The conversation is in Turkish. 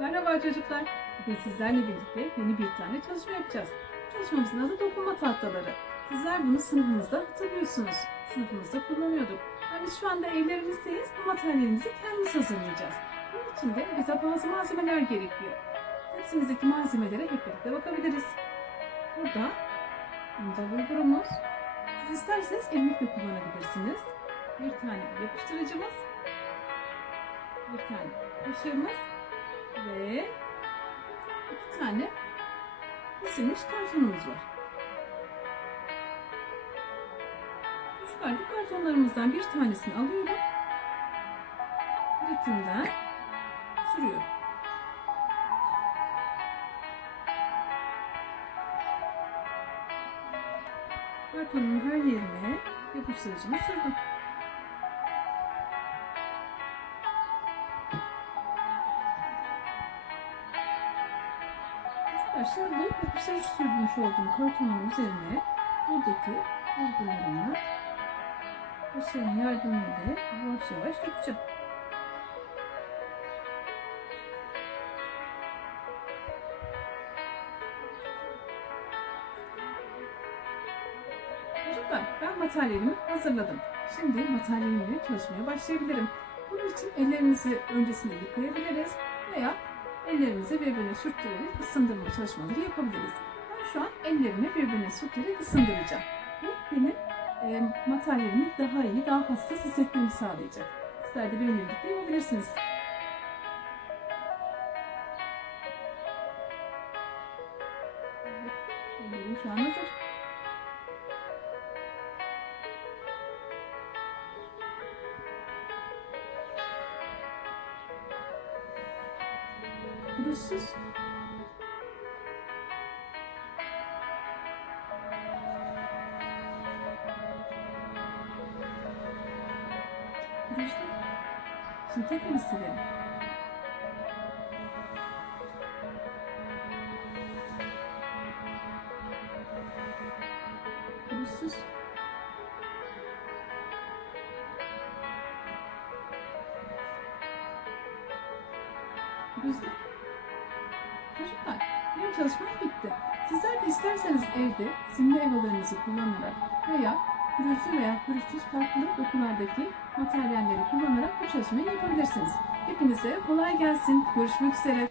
Merhaba çocuklar. Bugün sizlerle birlikte yeni bir tane çalışma yapacağız. Çalışmamızın adı dokunma tahtaları. Sizler bunu sınıfınızda hatırlıyorsunuz. Sınıfımızda kullanıyorduk. Yani biz şu anda evlerimizdeyiz. Bu materyalimizi kendimiz hazırlayacağız. Bunun için de bize bazı malzemeler gerekiyor. Hepsimizdeki malzemelere hep birlikte bakabiliriz. Burada ince bulgurumuz. Siz isterseniz ilmek de kullanabilirsiniz. Bir tane yapıştırıcımız. Bir tane kaşığımız ve iki tane kesilmiş kartonumuz var. Çocuklar bu kartonlarımızdan bir tanesini alıyorum. Ritimden sürüyorum. Kartonun her yerine yapıştırıcımı sürdüm. Şimdi bu yapıştırıcı sürmüş olduğum kartonun üzerine buradaki bulgularımı kaşığın yardımıyla yavaş yavaş dökeceğim. Çocuklar ben materyalimi hazırladım. Şimdi materyalimle çalışmaya başlayabilirim. Bunun için ellerimizi öncesinde yıkayabiliriz veya ellerimizi birbirine sürttürerek ısındırma çalışmaları yapabiliriz. Ben şu an ellerimi birbirine sürterek ısındıracağım. Bu benim e, materyalimi daha iyi, daha hassas hissetmemi sağlayacak. Sizler de benimle birlikte yapabilirsiniz. Evet, ellerim şu an hazır. Pürüzsüz. Pürüzlü. Şimdi tekrar hissedelim. Pürüzsüz. Pürüzlü. Çocuklar, benim çalışmam bitti. Sizler de isterseniz evde simli evalarınızı kullanarak veya pürüzlü veya pürüzsüz farklı dokulardaki materyalleri kullanarak bu çalışmayı yapabilirsiniz. Hepinize kolay gelsin. Görüşmek üzere.